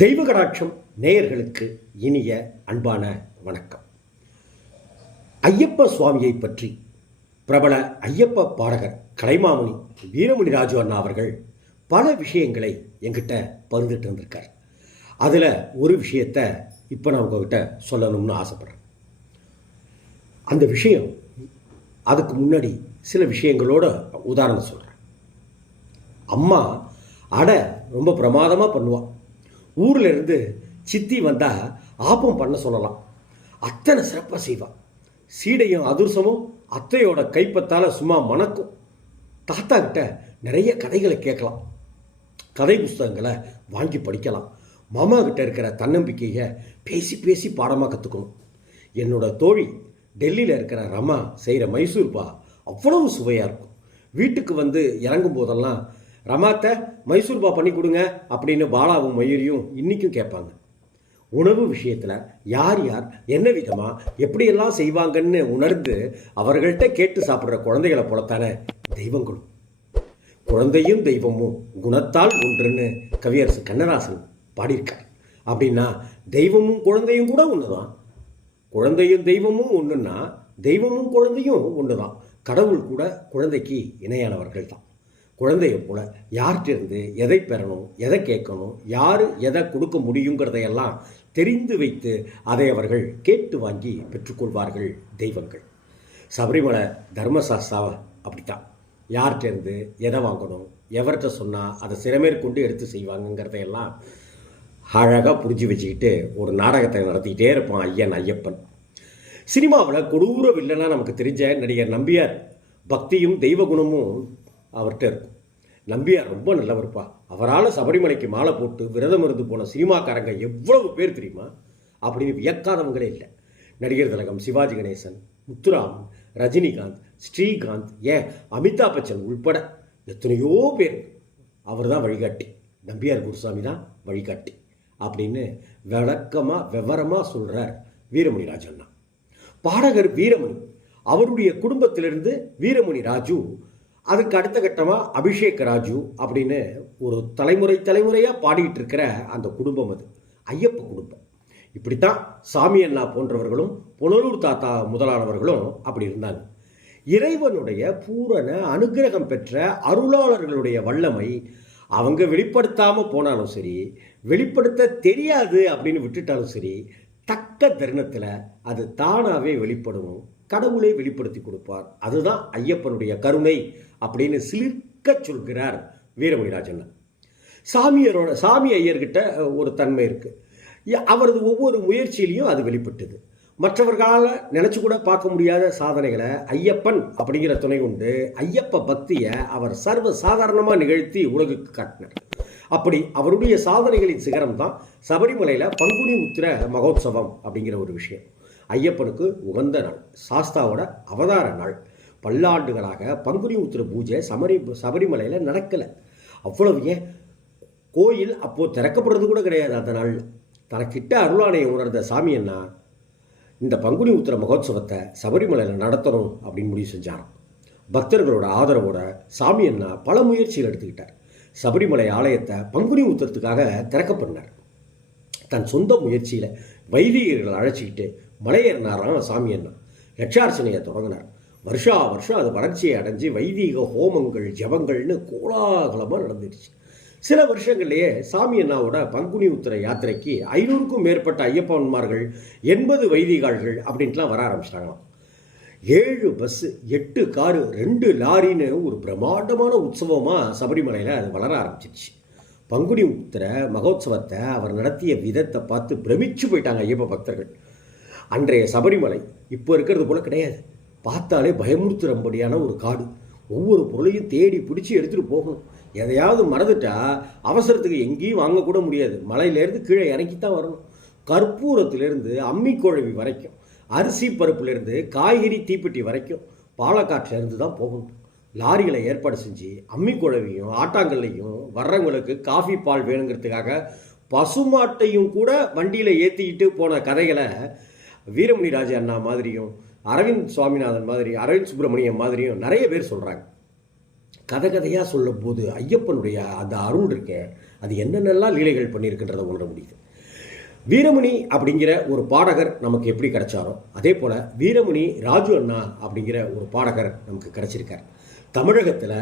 தெய்வ கடாட்சம் நேயர்களுக்கு இனிய அன்பான வணக்கம். ஐயப்ப சுவாமியை பற்றி பிரபல ஐயப்ப பாடகர் கலைமாமணி வீரமணி ராஜு அண்ணா அவர்கள் பல விஷயங்களை எங்கிட்ட பருந்துட்டு இருந்திருக்கார். அதில் ஒரு விஷயத்தை இப்போ நான் உங்ககிட்ட சொல்லணும்னு ஆசைப்பட்றேன். அந்த விஷயம் அதுக்கு முன்னாடி சில விஷயங்களோட உதாரணம் சொல்கிறேன் அம்மா அடை ரொம்ப பிரமாதமாக பண்ணுவாள் ஊரில் இருந்து சித்தி வந்தால் ஆப்பம் பண்ண சொல்லலாம். அத்தனை சிறப்பாக செய்வாள் சீடையும் அதிர்சமும் அத்தையோட கைப்பத்தால் சும்மா மணக்கும். தாத்தா கிட்ட நிறைய கதைகளை கேட்கலாம். கதை புஸ்தகங்களை வாங்கி படிக்கலாம். மாமா கிட்ட இருக்கிற தன்னம்பிக்கையை பேசி பேசி பாடமாக கற்றுக்கணும் என்னோட தோழி டெல்லியில் இருக்கிற ரமா செய்கிற மைசூர் பா அவ்வளவு சுவையாக இருக்கும். வீட்டுக்கு வந்து இறங்கும் போதெல்லாம் ரமாத்தை மைசூர்பா பண்ணி கொடுங்க அப்படின்னு பாலாவும் மயூரியும் இன்றைக்கும் கேட்பாங்க. உணவு விஷயத்தில் யார் யார் என்ன விதமாக எப்படியெல்லாம் செய்வாங்கன்னு உணர்ந்து அவர்கள்ட்ட கேட்டு சாப்பிட்ற குழந்தைகளை போலத்தானே தெய்வங்களும் குழந்தையும் தெய்வமும் குணத்தால் ஒன்றுன்னு கவியரசு கண்ணதாசன் பாடியிருக்கார். அப்படின்னா தெய்வமும் குழந்தையும் கூட ஒன்று தான் குழந்தையும் தெய்வமும் ஒன்றுன்னா தெய்வமும் குழந்தையும் ஒன்று தான் கடவுள் கூட குழந்தைக்கு இணையானவர்கள் தான் குழந்தைய போல யார்கிட்டருந்து எதை பெறணும் எதை கேட்கணும் யார் எதை கொடுக்க முடியுங்கிறதையெல்லாம் தெரிந்து வைத்து அதை அவர்கள் கேட்டு வாங்கி பெற்றுக்கொள்வார்கள் தெய்வங்கள். சபரிமலை தர்மசாஸ்தாவை அப்படித்தான். யார்கிட்டருந்து எதை வாங்கணும் எவர்கிட்ட சொன்னால் அதை சிறமேற்கொண்டு எடுத்து செய்வாங்கங்கிறதையெல்லாம் அழகாக புரிஞ்சு வச்சுக்கிட்டு ஒரு நாடகத்தை நடத்திக்கிட்டே இருப்பான் ஐயன் ஐயப்பன். சினிமாவில் கொடூர இல்லைன்னா நமக்கு தெரிஞ்ச நடிகர் நம்பியார். பக்தியும் தெய்வ குணமும் அவர்கிட்ட இருக்கும். நம்பியார் ரொம்ப நல்லவர்ப்பா. அவரால் சபரிமலைக்கு மாலை போட்டு விரதம் இருந்து போன சினிமாக்காரங்க எவ்வளவு பேர் தெரியுமா? அப்படின்னு வியக்காதவங்களே இல்லை. நடிகர் திலகம் சிவாஜி கணேசன் முத்துராமன் ரஜினிகாந்த் ஸ்ரீகாந்த் ஏன் அமிதாப் பச்சன் உள்பட எத்தனையோ பேர். அவர் தான் வழிகாட்டி. நம்பியார் குருசாமி தான் வழிகாட்டி அப்படின்னு விளக்கமாக விவரமாக சொல்கிறார் வீரமணி ராஜண்ணா பாடகர் வீரமணி. அவருடைய குடும்பத்திலிருந்து வீரமணி ராஜு அதுக்கு அடுத்த கட்டமாக அபிஷேக் ராஜு அப்படின்னு ஒரு தலைமுறை தலைமுறையாக பாடிக்கிட்டு இருக்கிற அந்த குடும்பம் அது. ஐயப்ப குடும்பம். இப்படித்தான் சாமி அண்ணா போன்றவர்களும் புனலூர் தாத்தா முதலானவர்களும் அப்படி இருந்தாங்க. இறைவனுடைய பூரண அனுகிரகம் பெற்ற அருளாளர்களுடைய வல்லமை அவங்க வெளிப்படுத்தாமல் போனாலும் சரி வெளிப்படுத்த தெரியாது அப்படின்னு விட்டுட்டாலும் சரி தக்க தருணத்தில் அது தானாகவே வெளிப்படும். கடவுளை வெளிப்படுத்தி கொடுப்பார். அதுதான் ஐயப்பனுடைய கருணை அப்படின்னு சிலிர்க்க சொல்கிறார் வீரமணிராஜன். சாமியாரோட சாமியரோட சாமி ஐயர்கிட்ட ஒரு தன்மை இருக்கு. அவரது ஒவ்வொரு முயற்சியிலையும் அது வெளிப்பட்டது. மற்றவர்களால் நினச்சி கூட பார்க்க முடியாத சாதனைகளை ஐயப்பன் அப்படிங்கிற துணை கொண்டு ஐயப்ப பக்தியை அவர் சர்வ சாதாரணமாக நிகழ்த்தி உலகுக்கு காட்டினார். அப்படி அவருடைய சாதனைகளின் சிகரம் தான் சபரிமலையில் பங்குனி உத்திர மகோத்சவம் அப்படிங்கிற ஒரு விஷயம். ஐயப்பனுக்கு உகந்த நாள் சாஸ்தாவோட அவதார நாள். பல்லாண்டுகளாக பங்குனி உத்திர பூஜை சமரி சபரிமலையில் நடக்கலை. அவ்வளவு ஏன்? கோயில் அப்போது திறக்கப்படுறது கூட கிடையாது அந்த நாள். தனக்கிட்ட அருளானையை உணர்ந்த சாமி அண்ணா இந்த பங்குனி உத்திர மகோத்சவத்தை சபரிமலையில் நடத்தணும் அப்படின்னு முடிவு செஞ்சாராம். பக்தர்களோட ஆதரவோட சாமி அண்ணா பல முயற்சிகள் எடுத்துக்கிட்டார். சபரிமலை ஆலயத்தை பங்குனி உத்திரத்துக்காக திறக்க பண்ணார் தன் சொந்த முயற்சியில் வைதிகர்கள் அழைச்சிக்கிட்டு மலையேறினாராம் சாமி அண்ணா லட்சார்ச்சனையை தொடங்கினார். வருஷா வருஷம் அது வளர்ச்சியை அடைஞ்சு வைதீக ஹோமங்கள் ஜபங்கள்னு கோலாகலமாக நடந்துடுச்சு. சில வருஷங்கள்லேயே சாமி அண்ணாவோட பங்குனி உத்திர யாத்திரைக்கு ஐநூறுக்கும் மேற்பட்ட ஐயப்பன்மார்கள் எண்பது வைதிகாள்கள் அப்படின்ட்டுலாம் வர ஆரம்பிச்சிட்டாங்களாம். ஏழு பஸ்ஸு எட்டு காரு ரெண்டு லாரின்னு ஒரு பிரம்மாண்டமான உற்சவமாக சபரிமலையில் அது வளர ஆரம்பிச்சிருச்சு. பங்குனி உத்திர மகோத்சவத்தை அவர் நடத்திய விதத்தை பார்த்து பிரமிச்சு போயிட்டாங்க ஐயப்ப பக்தர்கள். அன்றைய சபரிமலை இப்போ இருக்கிறது போல் கிடையாது. பார்த்தாலே பயமுறுத்துறம்படியான ஒரு காடு. ஒவ்வொரு பொருளையும் தேடி பிடிச்சி எடுத்துகிட்டு போகணும். எதையாவது மறந்துட்டா அவசரத்துக்கு எங்கேயும் வாங்கக்கூட முடியாது. மலையிலேருந்து கீழே இறங்கித்தான் வரணும். கற்பூரத்திலேருந்து அம்மி குழவி வரைக்கும் அரிசி பருப்புலேருந்து காய்கறி தீப்பெட்டி வரைக்கும் பாலக்காட்டிலேருந்து தான் போகணும். லாரிகளை ஏற்பாடு செஞ்சு அம்மி குழவியும் ஆட்டாங்கல்லையும் வர்றவங்களுக்கு காஃபி பால் வேணுங்கிறதுக்காக பசுமாட்டையும் கூட வண்டியில் ஏற்றிக்கிட்டு போன கதைகளை வீரமணி ராஜா அண்ணா மாதிரியும் அரவிந்த் சுவாமிநாதன் மாதிரி அரவிந்த் சுப்பிரமணியம் மாதிரியும் நிறைய பேர் சொல்கிறாங்க கதை கதையாக சொல்லும் போது ஐயப்பனுடைய அந்த அருள் இருக்க அது என்னென்னலாம் லீலைகள் பண்ணியிருக்கின்றதை உணர முடியுது. வீரமணி அப்படிங்கிற ஒரு பாடகர் நமக்கு எப்படி கிடைச்சாரோ அதே போல் வீரமணி ராஜு அண்ணா அப்படிங்கிற ஒரு பாடகர் நமக்கு கிடைச்சிருக்கார். தமிழகத்தில்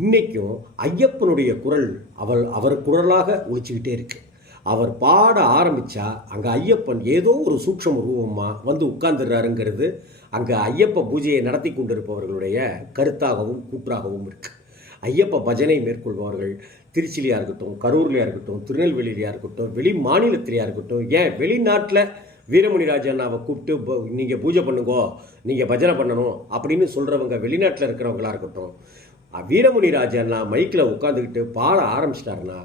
இன்றைக்கும் ஐயப்பனுடைய குரல் அவள் அவர் குரலாக ஒழிச்சுக்கிட்டே இருக்குது அவர் பாட ஆரம்பித்தா அங்கே ஐயப்பன் ஏதோ ஒரு சூக்ஷம ரூபமாக வந்து உட்கார்ந்துடுறாருங்கிறது அங்கே ஐயப்ப பூஜையை நடத்தி கொண்டிருப்பவர்களுடைய கருத்தாகவும் கூற்றாகவும் இருக்குது ஐயப்ப பஜனை மேற்கொள்பவர்கள் திருச்சிலியாக இருக்கட்டும் கரூர்லையாக இருக்கட்டும் திருநெல்வேலியாக இருக்கட்டும் வெளி மாநிலத்திலையாக இருக்கட்டும் ஏன் வெளிநாட்டில் வீரமணி ராஜண்ணாவை கூப்பிட்டு நீங்கள் பூஜை பண்ணுங்கோ நீங்கள் பஜனை பண்ணணும் அப்படின்னு சொல்கிறவங்க வெளிநாட்டில் இருக்கிறவங்களாக இருக்கட்டும் அஹ் வீரமணி ராஜண்ணா மைக்கில் உட்காந்துக்கிட்டு பாட ஆரம்பிச்சிட்டாருன்னா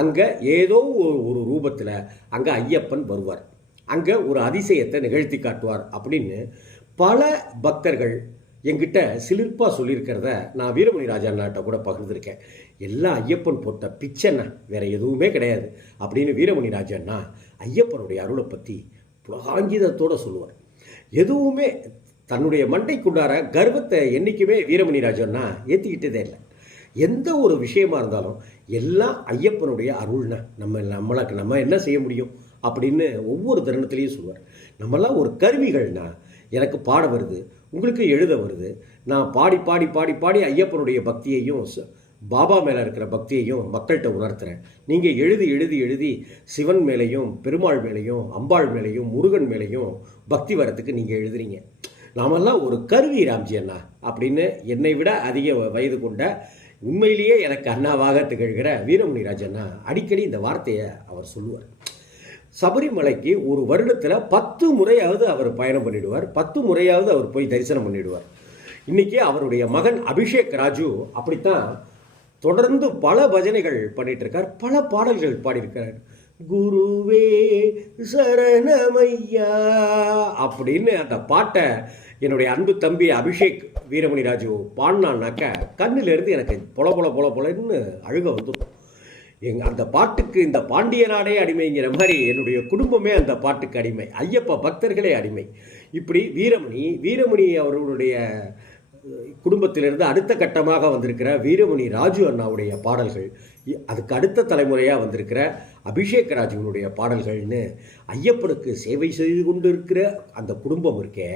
அங்கே ஏதோ ஒரு ஒரு ரூபத்தில் அங்கே ஐயப்பன் வருவார். அங்கே ஒரு அதிசயத்தை நிகழ்த்தி காட்டுவார் அப்படின்னு பல பக்தர்கள் என்கிட்ட சிலிர்ப்பாக சொல்லியிருக்கிறத நான் வீரமணி ராஜாண்ணாட்ட கூட பகிர்ந்திருக்கேன். எல்லாம் ஐயப்பன் போட்ட பிச்சைண்ணா வேற எதுவுமே கிடையாது அப்படின்னு வீரமணி ராஜாண்ணா ஐயப்பனுடைய அருளை பற்றி புலகாங்கிதத்தோடு சொல்லுவார். எதுவுமே தன்னுடைய மண்டைக்குண்டார கர்வத்தை என்றைக்குமே வீரமணி ராஜன்னா ஏற்றிக்கிட்டதே இல்லை. எந்த ஒரு விஷயமா இருந்தாலும் எல்லாம் ஐயப்பனுடைய அருள்னா நம்ம நம்மளுக்கு நம்ம என்ன செய்ய முடியும்? அப்படின்னு ஒவ்வொரு தருணத்திலையும் சொல்லுவார். நம்மலாம் ஒரு கருவிகள்னா எனக்கு பாட வருது உங்களுக்கு எழுத வருது நான் பாடி பாடி பாடி பாடி ஐயப்பனுடைய பக்தியையும் ச- பாபா மேலே இருக்கிற பக்தியையும் மக்கள்கிட்ட உணர்த்துறேன். நீங்கள் எழுதி எழுதி எழுதி சிவன் மேலேயும் பெருமாள் மேலேயும் அம்பாள் மேலேயும் முருகன் மேலேயும் பக்தி வரத்துக்கு நீங்கள் எழுதுறீங்க. நாமெல்லாம் ஒரு கருவி ராம்ஜி அண்ணா அப்படின்னு என்னை விட அதிக வ- வயது கொண்ட உண்மையிலேயே எனக்கு அண்ணாவாக திகழ்கிற வீரமணி ராஜண்ணா அடிக்கடி இந்த வார்த்தையை அவர் சொல்லுவார். சபரிமலைக்கு ஒரு வருடத்தில் பத்து முறையாவது அவர் பயணம் பண்ணிடுவார். பத்து முறையாவது அவர் போய் தரிசனம் பண்ணிடுவார். இன்றைக்கி அவருடைய மகன் அபிஷேக் ராஜு அப்படித்தான் தொடர்ந்து பல பஜனைகள் பண்ணிகிட்ருக்கார் இருக்கார். பல பாடல்கள் பாடியிருக்கிறார். குருவே சரணமையா. அப்படின்னு அந்த பாட்டை என்னுடைய அன்பு தம்பி அபிஷேக் வீரமணி ராஜு பாடினான்னாக்க கண்ணிலிருந்து எனக்கு பொல பொல பொல பொலன்னு அழுக வந்துடும். எங் அந்த பாட்டுக்கு இந்த பாண்டிய நாடே அடிமைங்கிற மாதிரி என்னுடைய குடும்பமே அந்த பாட்டுக்கு அடிமை. ஐயப்ப பக்தர்களே அடிமை. இப்படி வீரமணி வீரமணி அவர்களுடைய குடும்பத்திலிருந்து அடுத்த கட்டமாக வந்திருக்கிற வீரமணி ராஜு அண்ணாவுடைய பாடல்கள் அதுக்கு அடுத்த தலைமுறையாக வந்திருக்கிற அபிஷேக் ராஜுவனுடைய பாடல்கள்னு ஐயப்பனுக்கு சேவை செய்து கொண்டு இருக்கிற அந்த குடும்பம் இருக்கே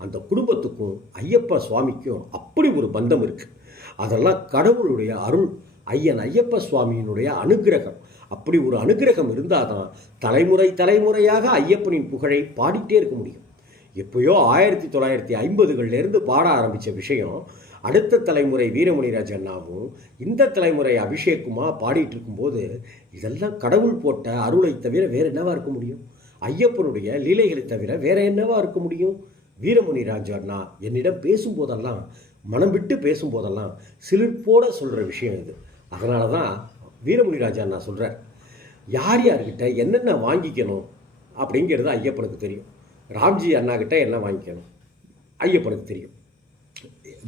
அந்த குடும்பத்துக்கும் ஐயப்ப சுவாமிக்கும் அப்படி ஒரு பந்தம் இருக்குது அதெல்லாம் கடவுளுடைய அருள் ஐயன் ஐயப்ப சுவாமியினுடைய அனுக்கிரகம் அப்படி ஒரு அனுக்கிரகம் இருந்தால் தான் தலைமுறை தலைமுறையாக ஐயப்பனின் புகழை பாடிட்டே இருக்க முடியும். எப்பயோ ஆயிரத்தி தொள்ளாயிரத்தி ஐம்பதுகள்லேருந்து பாட ஆரம்பித்த விஷயம் அடுத்த தலைமுறை வீரமணிராஜ் அண்ணாவும் இந்த தலைமுறை அபிஷேக்குமா பாடிட்டு இருக்கும்போது இதெல்லாம் கடவுள் போட்ட அருளை தவிர வேற என்னவா இருக்க முடியும்? ஐயப்பனுடைய லீலைகளை தவிர வேற என்னவா இருக்க முடியும்? வீரமணி ராஜா அண்ணா என்னிடம் பேசும்போதெல்லாம் மனம் விட்டு பேசும்போதெல்லாம் சிலிர்ப்போட சொல்கிற விஷயம் இது. அதனால தான் வீரமணி ராஜா அண்ணா சொல்கிறார் யார் யார்கிட்ட என்னென்ன வாங்கிக்கணும்? அப்படிங்கிறது ஐயப்பனுக்கு தெரியும். ராம்ஜி அண்ணா கிட்ட என்ன வாங்கிக்கணும்? ஐயப்பனுக்கு தெரியும்.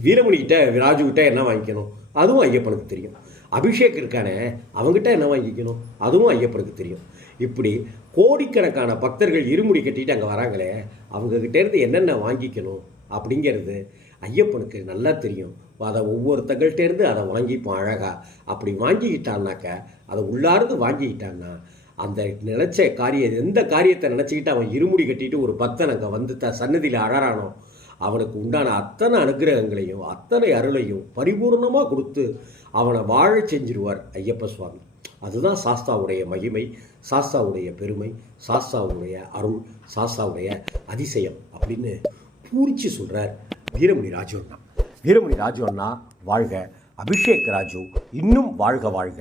வீரமணி கிட்ட என்ன வாங்கிக்கணும்? அதுவும் ஐயப்பனுக்கு தெரியும். அபிஷேக் இருக்கானே அவங்ககிட்ட என்ன வாங்கிக்கணும்? அதுவும் ஐயப்பனுக்கு தெரியும். இப்படி கோடிக்கணக்கான பக்தர்கள் இருமுடி கட்டிட்டு அங்கே வராங்களே அவங்கக்கிட்டேருந்து என்னென்ன வாங்கிக்கணும் அப்படிங்கிறது ஐயப்பனுக்கு நல்லா தெரியும். அதை ஒவ்வொருத்தங்கள்டேருந்து அதை வாங்கிப்போம் அழகாக அப்படி வாங்கிக்கிட்டான்னாக்க அதை உள்ளார்ந்து வாங்கிக்கிட்டான்னா அந்த நினைச்ச காரியம் எந்த காரியத்தை நினச்சிக்கிட்டு அவன் இருமுடி கட்டிட்டு ஒரு பக்தன் அங்கே வந்து த சன்னதியில் அழறானோ அவனுக்கு உண்டான அத்தனை அனுகிரகங்களையும் அத்தனை அருளையும் பரிபூர்ணமாக கொடுத்து அவனை வாழ செஞ்சிருவார் ஐயப்ப சுவாமி. அதுதான் சாஸ்தாவுடைய மகிமை சாஸ்தாவுடைய பெருமை சாஸ்தாவுடைய அருள் சாஸ்தாவுடைய அதிசயம் அப்படின்னு பூரிச்சு சொல்கிறார் வீரமணி ராஜு அண்ணா வீரமணி ராஜு அண்ணா வாழ்க. அபிஷேக் ராஜு இன்னும் வாழ்க வாழ்க.